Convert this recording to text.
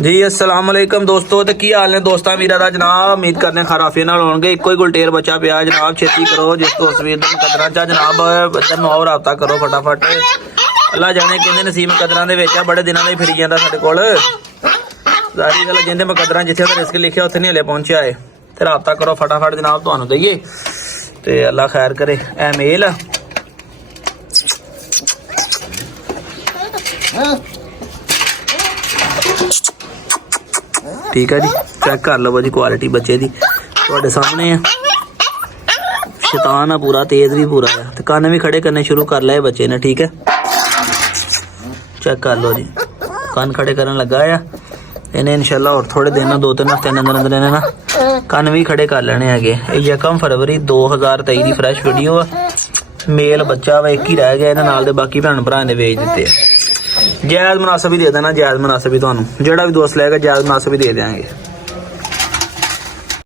जी अस्सलाम वालेकुम दोस्तों, तो की हाल ने दोस्तां मीरा दा जनाब। उम्मीद करने खराफे नाल होणगे। इक्को ही गुलटेर बचा पिया जनाब, छेती करो जिस तो तस्वीर दिन कदरां चा जनाब बदन और राबता करो फटाफट। अल्लाह जाने किंदे नसीब कदरां दे विच बड़े दिनां दा फिरी जांदा साडे कोल। सारी गल जिंदे मुकदरां जिथे दा रिस्क लिखिया उत्थे नहीं हले पहुंचा है, ते राबता करो फटाफट जनाब, तुहानू दईए ते अल्लाह खैर करे। ए मेल ठीक है जी, चेक कर लो जी क्वालिटी बच्चे दी तुहाडे सामने है। शैतान है पूरा, तेज भी पूरा है, ते कन्न भी खड़े करने शुरू कर लए बच्चे ने। ठीक है, चेक कर लो जी, कन्न खड़े करन लगा है इन्हें। इंशाल्लाह और थोड़े दिन 2-3 हफ्ते अंदर अंदर इन्हें ना कन्न भी खड़े कर लेने हैगे। 1 फरवरी 2023 की फ्रैश वीडियो है। मेल बच्चा वा एक ही रह गया इन्हें नाल दे, बाकी भैन भरा ने बेच दिते हैं। जायज़ मुनासिब ही दे देना, जायज़ मुनासिब ही तुहानू जेड़ा भी दोस्त लेगा जायज़ मुनासिब ही दे देंगे।